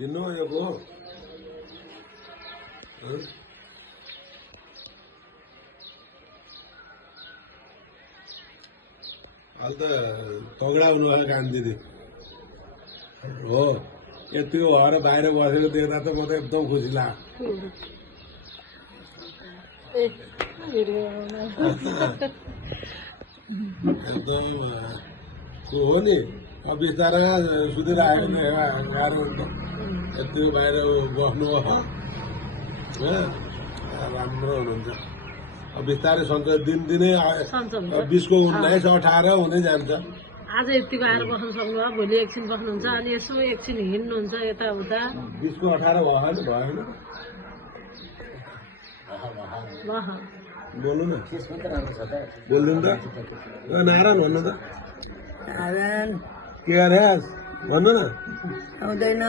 किन्नु यो को अहिले त तगडा हुनुभयो काम दिदी हो यतिको भएर बाहिर बसेको देख्दा त म त एकदम खुसी लाग्यो एकदम हो नि अब बिस्तारै सुतिरहेको गाह्रो हुन्छ यतिको बाहिर बस्नु राम्रो हुनुहुन्छ अब बिस्तारै सन्चो दिनदिनै 20को 19 18 हुँदै जान्छ आज यतिको आएर बस्नु सक्नुभयो भोलि एकछिन बस्नुहुन्छ अनि यसो एकछिन हिँड्नुहुन्छ यताउता 20को 18 भएन बोल्नु न बोल्नु त नारायण भन्नु त नारायण के गरेस् भन्नु न आउँदैन